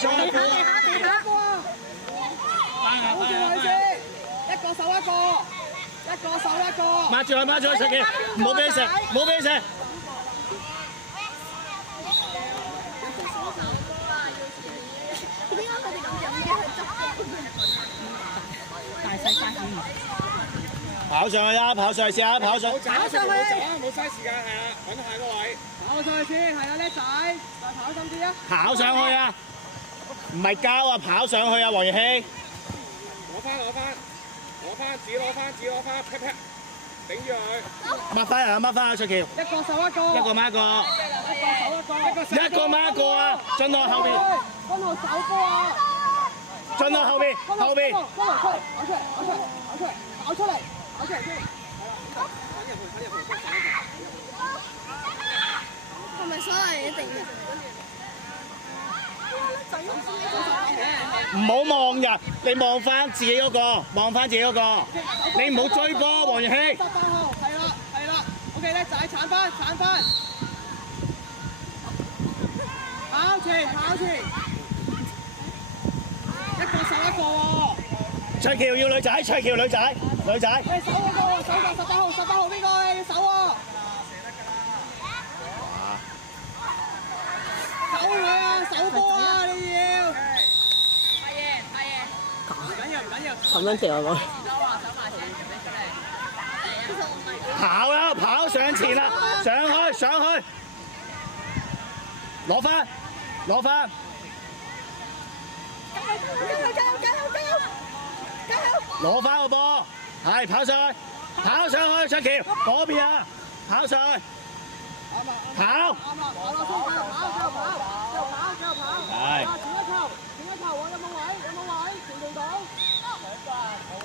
再一個。好住佢先，一個手一個，一個手一個。抹住佢，抹住佢，陳奇，唔好俾佢射，唔好俾佢射。點解佢哋咁飲嘅？大細差異。跑上去啦，跑上去試下，跑上。跑上去，冇嘥時間係啊，揾下個位。跑上去先，係啊，叻仔，再跑深啲啊！跑上去啊！唔係交啊，跑上去啊，黃妍希。攞翻，劈劈，頂住佢。抹翻啊，抹翻啊，卓橋。一個手一個，一個抹一個。一個手一個，一個抹一個啊！進到後邊。分號手波啊！進到後邊，後邊。分號出嚟，跑出嚟，跑出嚟，跑出嚟，跑出嚟，跑出嚟先。係咪所有人一定要？唔好望人，你望翻自己嗰個，望翻自己嗰個。你唔好追波，黃妍希。18號，係啦 ，OK 叻仔，鏟翻，跑前，一個手一個喎。卓橋要女仔，卓橋女仔。誒手嗰個，手個18號邊個嘅手喎？手佢啊，手波啊，你要。唔緊要。咁樣掉落。跑啦，跑上前啦，上去。攞翻。攞翻個波，係跑上去，卓橋嗰邊啊，跑上去，跑。係。前一球，我有冇位？前到。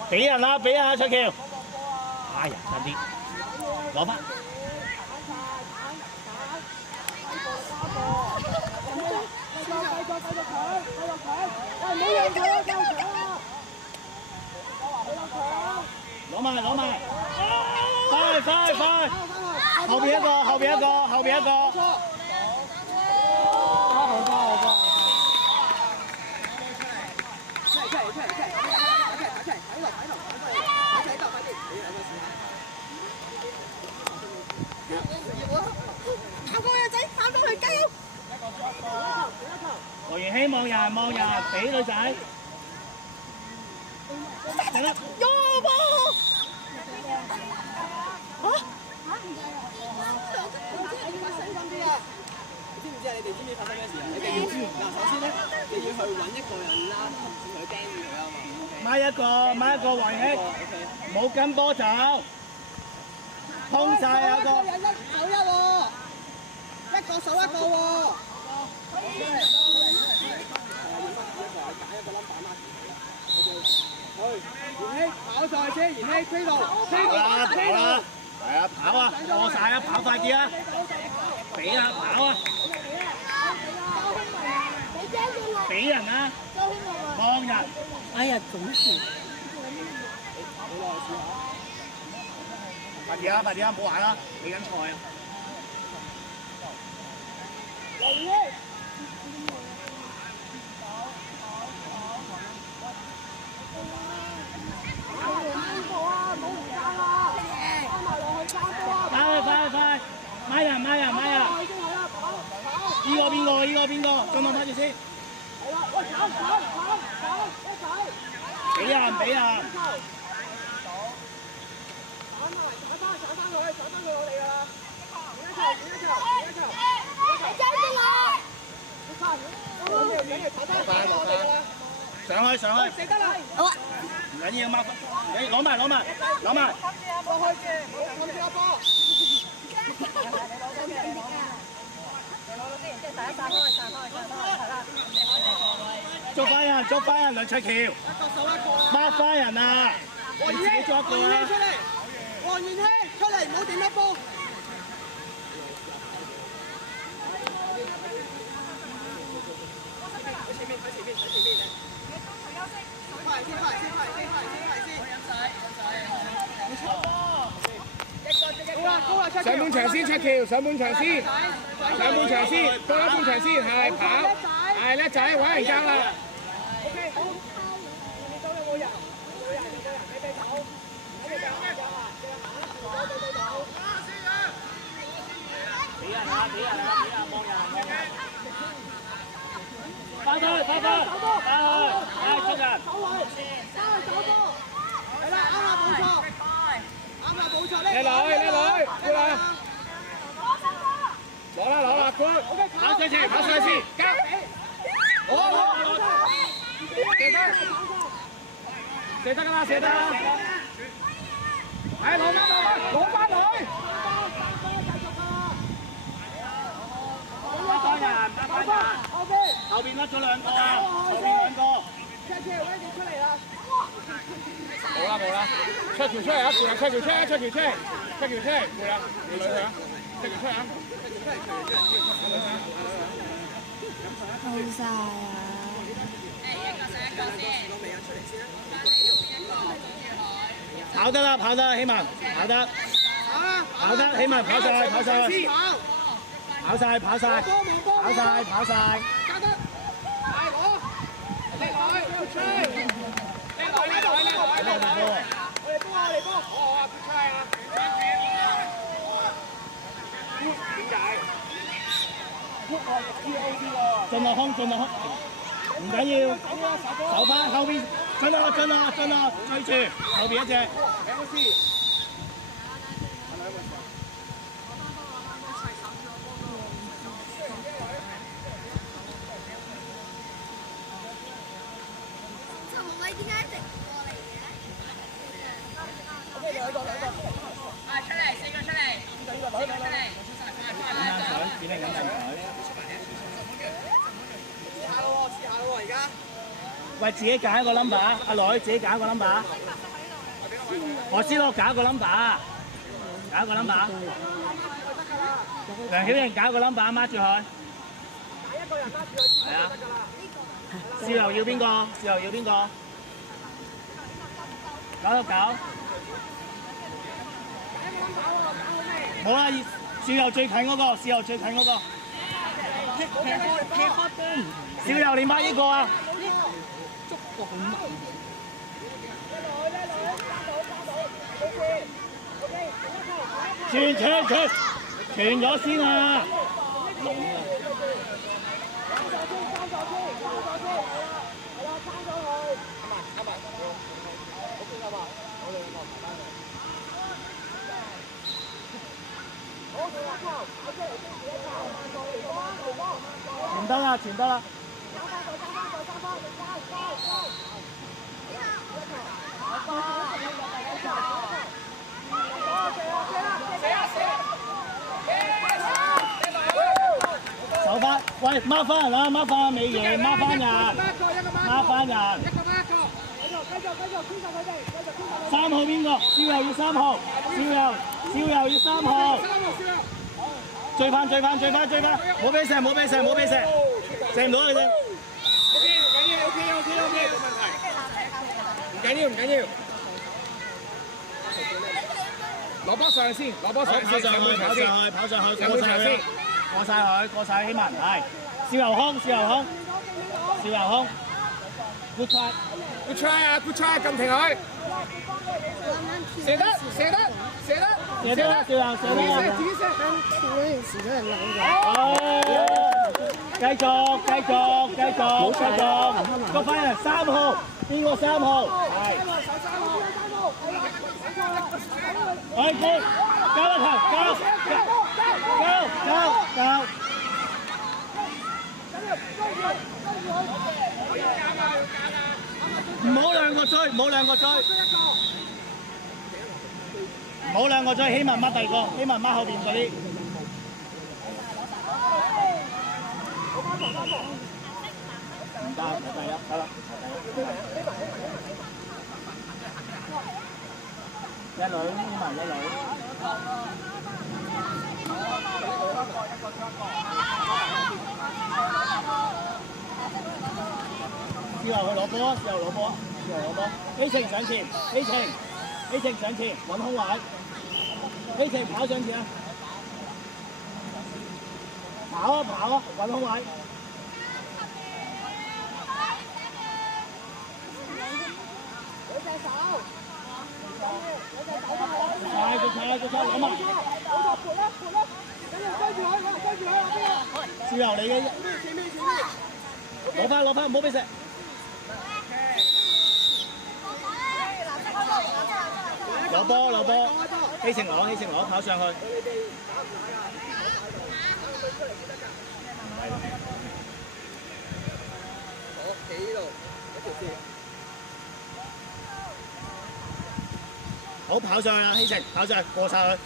俾人啦，卓橋。哎呀，差啲，攞翻。繼續搶，喂，唔好讓佢啊，繼續搶啊！攞埋，快！後邊一個。好波！出嚟！跑過嘅仔，跑過去，加油！黃妍希望人，俾女仔。係啦。有波！知唔知啊？你哋知唔知發生咩事啊？你哋要知嗱，首先咧，你要去揾一個人啦，同佢釘住佢啊嘛。買一個黃妍希，冇跟波走，通晒有個。一個手一個喎。妍希跑上去先，妍希飛到。跑啦！係啊，跑啊，過晒啊，跑快啲啊！俾啊，跑啊！俾人啊！幫人！哎呀，總是。快啲啊！唔好玩啦，比緊賽啊！快！買人！依個邊個？進網睇住先。俾人！鏟翻佢我哋㗎啦！前一球！上去！死得啦！好啊！唔緊要，抹你攞埋！落去嘅，冚住阿波！捉翻人，梁卓橋！一個手一個啊！抹翻人啊！你自己捉一個啦！黃妍希出嚟，唔好點一波！喺前面！快先！高啦！上半場先，卓橋，上半場先，多一半場先，係跑！係叻仔，揾人教啦。OK， 好。你手有冇人？冇人，你哋走。你哋走啊！你哋走。俾人啊！俾人啊！俾人望人望人。翻去，翻去，翻去，係出人。走波。係啦，啱啦，冇錯。啱啦，冇錯。叻女，過嚟。攞啦，過。跑上前，跑上前，交。好，射得㗎啦，射得啦。係攞翻佢。打人，後邊甩咗兩個啊！後邊兩個。出嚟啦！冇啦，出條出嚟啊！扶人出條車，過啦，女佢啊，出條出啊！好晒啊！跑得啦，跑得，希文，跑得，希文跑晒，跑晒，跑晒，跑晒，跑晒，跑晒。加得，係攞，叻女，吹，叻女，我哋波，好啊，出嚟啊！點解？盡落空，唔緊要，手翻後邊，進啦，追住後邊一隻。陳無畏點解一直唔過嚟嘅？出嚟，4個出嚟，4個出嚟，點解咁上台？試下咯，而家。喂，自己揀一個 number， 阿女自己揀一個 number。何思樂揀一個 number， 揀一個 number。梁曉瑩揀一個 number， mark 住佢。係啊。少游要邊個？969。冇啦，少游最近嗰個，少游你 mark 呢個啊？傳咗先啊！傳得啦！手翻，喂，孖翻人啦，孖翻美爺，孖翻人。3號邊個？少游要3號，少游要3號。追翻，冇俾射，射唔到佢啫。OK，唔緊要。攞波上先，跑上去，過晒希文，係。少游空。Good try，撳停佢。射得，射得啦，少游。自己射。跳嗰陣時都係扭嘅。繼續，個翻人3號，邊個3號？係。OK，交一球，交。唔好兩個追，希文掹第二個，希文掹後邊嗰啲。唔得，第一，得啦。一女，希文一女。之後去攞波，A 程上前，揾空位 ，A 程跑上前啊！跑啊，揾空位。個錯，攞埋。少游你嘅，攞翻，唔好俾食。攞波，希晴攞，跑上去。好，跑上去啦，希晴，跑上去，過晒佢，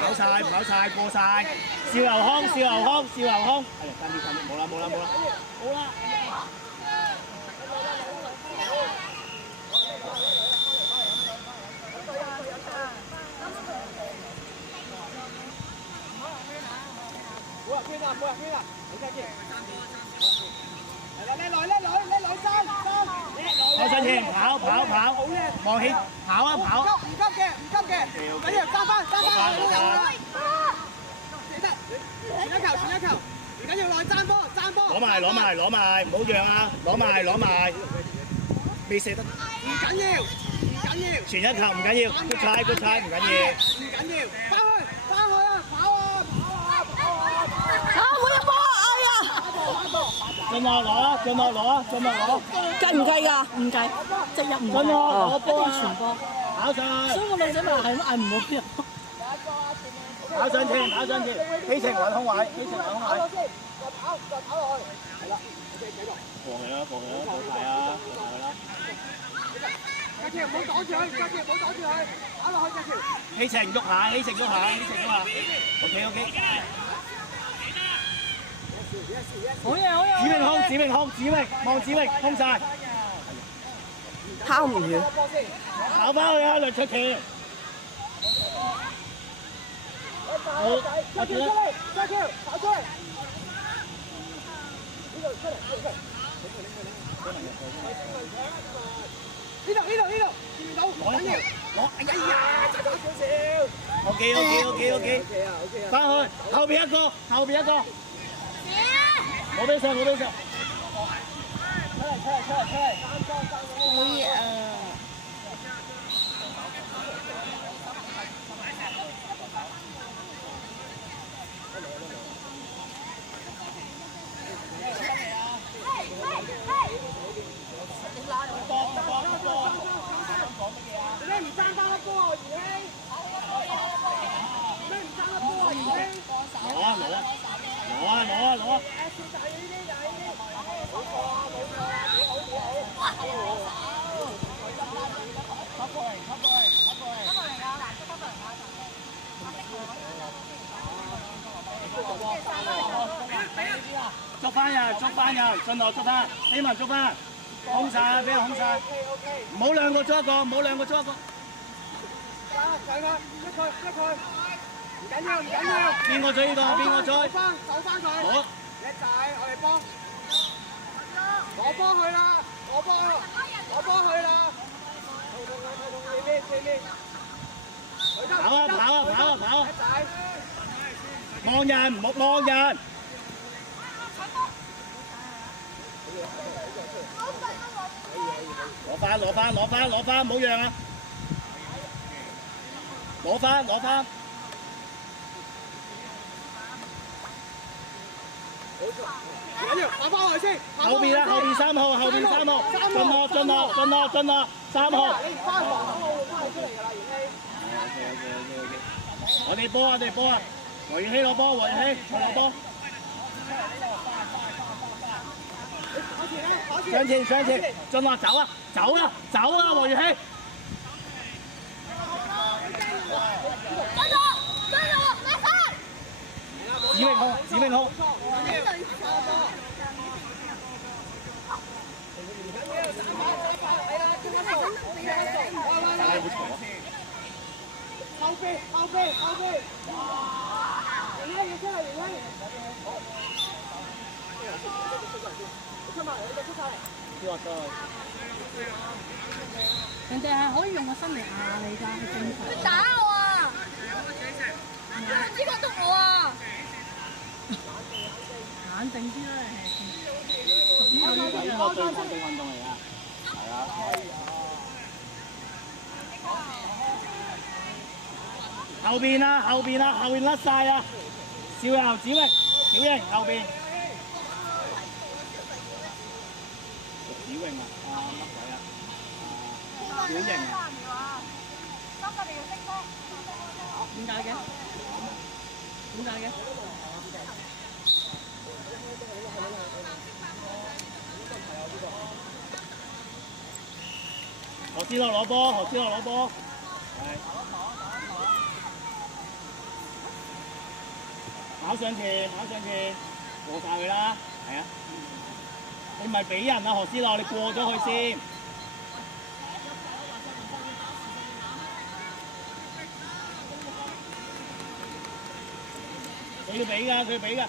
跑晒，過晒。少游康，係啊，近啲，冇啦。跑上前，跑，望起，跑啊！唔急嘅，緊要揸翻，我哋都有啦。記得傳一球，唔緊要，落去爭波。攞埋，唔好讓啊！攞埋，未射得。唔緊要，傳一球唔緊要，good try，唔緊要。翻去啊！跑啊！冇入波，哎呀！進落攞，計唔計㗎？唔計，直入唔計。攞波啊！傳波，跑上去。所以個女仔咪係咁嗌唔好入。跑上前，希晴揾空位。過去啦，係啊，家姐唔好擋住佢，跑落去家姐。希晴喐下。OK。好嘢！子榮空晒。拋唔遠。跑翻去啊，梁卓琪。好，家姐跑出嚟。呢度，見到，唔緊要。哎呀，差咗少少。OK。翻去，後邊一個。冇俾射。好嘢啊！你唔爭翻一波啊，兒兄！你唔爭一波啊，兒兄！攞啊！捉翻人，進落捉翻，希文捉翻，空晒，俾人空晒，唔好兩個捉一個。上佢，唔緊要。邊個追呢個？守翻佢。攞。叻仔，我哋幫。攞波去啦！前面。跑！望人，唔好望人。攞翻，唔好讓啊！攞翻。唔緊要，跑翻去先。後邊3號，進落3號。你唔翻防我會翻出嚟㗎啦，我哋波啊！黃元熙攞波，上前，進落走啊！黃元熙。子榮控。後備，元熙要出嚟，出埋嚟，出晒嚟。人哋係可以用個心嚟壓你㗎，係正常。佢打我啊！呢個督我啊！冷靜啲啦，呢個對抗性運動嚟㗎，係啊。後邊啊，後邊啊，後邊甩晒啊！小游、子榮、小瑩後邊。子榮啊，乜鬼啊？小瑩啊。點解嘅？點解嘅？何思樂攞波，何思樂攞波。跑上前，跑上前，過晒佢啦，係啊！你唔係俾人啊，何思樂，你過咗去先。佢要俾㗎，佢要俾㗎。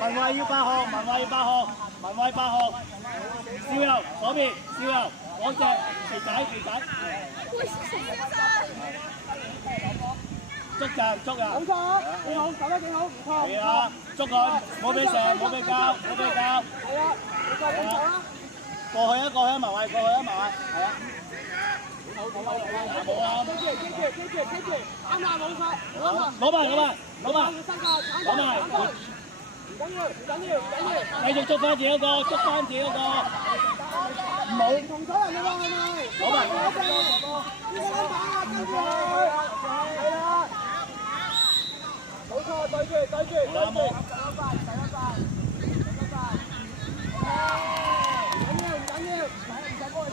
文慧要8號，文慧要8號，文慧8號。少游嗰邊，少游嗰隻肥仔，肥仔。捉人，捉人。冇錯，幾好，守得幾好，唔錯。係啊，捉佢，冇俾射，冇俾交，冇俾交。係啊，係啊。過去啊，過去啊，文慧，過去啊，文慧，係啊。冇啊！記住，啱啦，冇錯，啱啦。攞埋，攞埋。唔緊要。繼續捉翻自己嗰個，捉翻自己嗰個。冇。同咗人㗎喎，係咪？攞埋。呢個籃板啊，跟住佢。係啊。冇錯，對住。好啦，冇。唔緊要。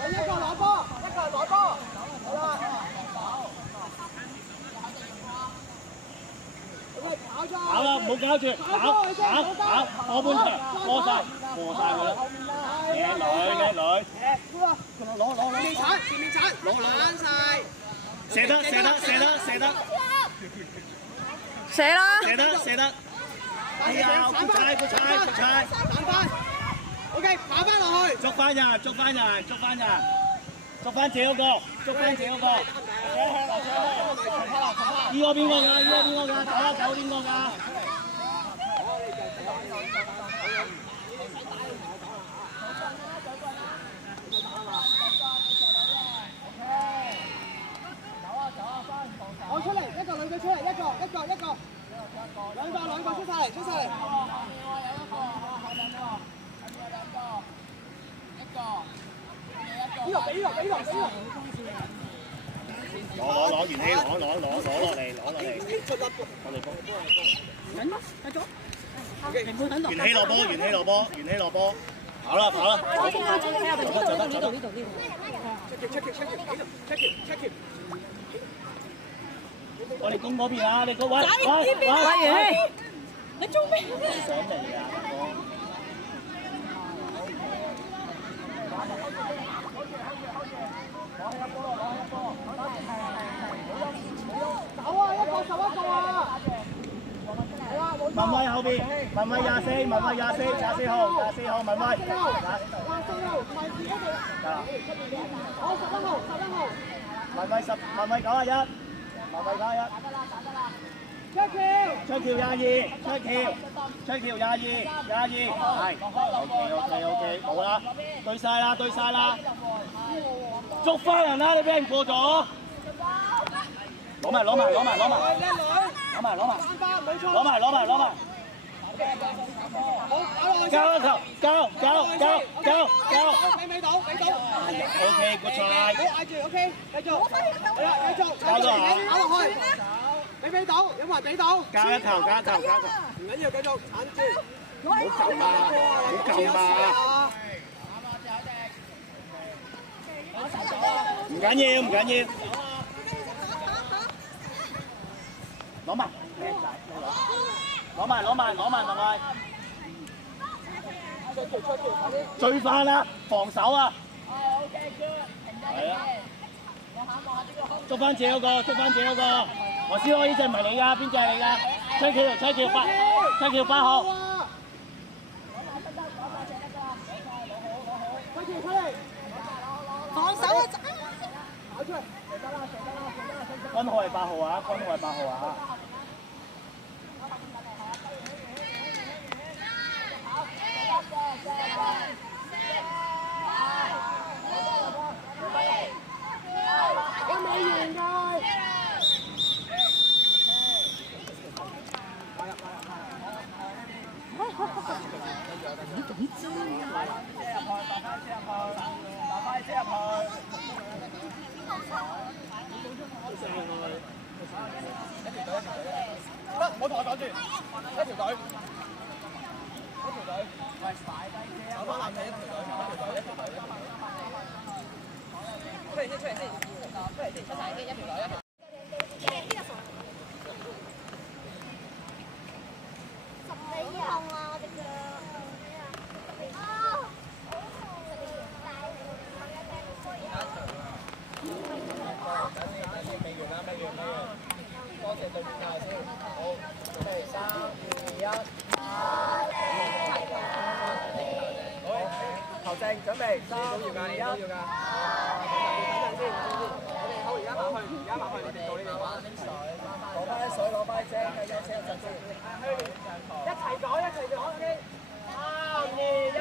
一個攞波，好啦。跑啦，唔好搞住，跑，過半場，過晒佢啦。靚女。攞。前面鏟，攞晒。射得。射得。哎呀，佢踩。彈翻。OK， 跑翻落去。捉翻人。捉翻自己嗰個。呢個邊個㗎？走邊個㗎？我出嚟，一個兩個出嚟，一個。兩個出晒嚟。呢個俾攞元氣攞落嚟，我哋幫。緊咗。元氣落波。跑啦。呢度。check。我哋攻嗰邊啊！你個位，元氣，你做咩？上嚟啊！走啊！一個啊！文慧後邊，文慧24號，文慧。24號，好11號。文慧91。出橋22，係 ，OK， 好啦，對晒啦，捉翻人啦！你俾人過咗，攞埋，交一球，交，俾到。OK， good try。你嗌住 OK， 繼續。係啦，繼續。交到啊！打落去。俾到，有冇人俾到？交一球。唔緊要，繼續鏟住。唔好撳啊！唔緊要。攞埋，攞埋。追翻啦，防守啊！係啊，捉翻自己嗰個，何師哥呢隻唔係你㗎，邊隻係你㗎？七橋8號。防守啊！跑出嚟。軍號係8號啊！我未完㗎。唔好同我講住，一條隊。喂，擺低啫，攞翻攬起一條隊。出嚟先，出嚟晒先，一條隊。痛啊！我隻腳。未完。多謝對面教先。好，準備3、2、1。好，球證準備3、2、1。等陣先。我哋好，而家埋去，你哋做呢邊。攞翻啲遮，繼續車一陣先。一齊講，OK。3、2、1。